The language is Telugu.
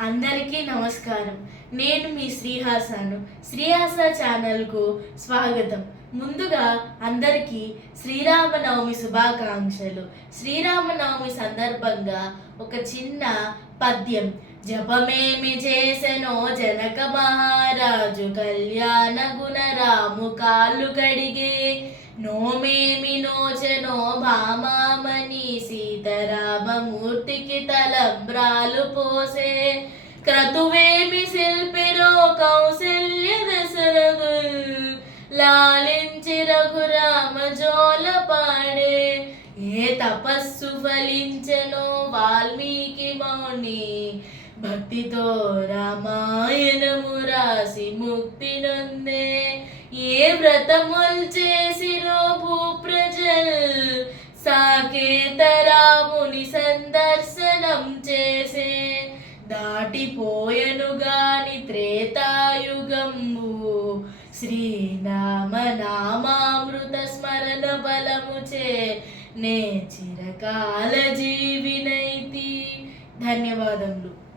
అందరికీ నమస్కారం. నేను మీ శ్రీహాసాను. శ్రీహాస ఛానల్కు స్వాగతం. ముందుగా అందరికీ శ్రీరామనవమి శుభాకాంక్షలు. శ్రీరామనవమి సందర్భంగా ఒక చిన్న పద్యం. జపమేమి చేసెనో జనక మహారాజు కళ్యాణ గుణరాము కాళ్ళు కడిగే. నోమేమి నోచెనో భామామణి మూర్తికి తలబ్రాలు పోసే క్రతువేమి శిల్పిరో కౌశల్య దశరథు. లాలించి రఘురామ జోల పాడే ఏ తపస్సు ఫలించెనో వాల్మీకి మౌని. భక్తితో రామాయణము రాసి ముక్తి నొందే ఏ వ్రతములు చేసిరో భూప్రజల్. సాకే రాముని సందర్శనం చేసే. దాటిపోయను గాని త్రేతాయుగంబు. శ్రీరామ నామామృత స్మరణ బలముచే నే చిరకాల జీవినైతి. ధన్యవాదములు.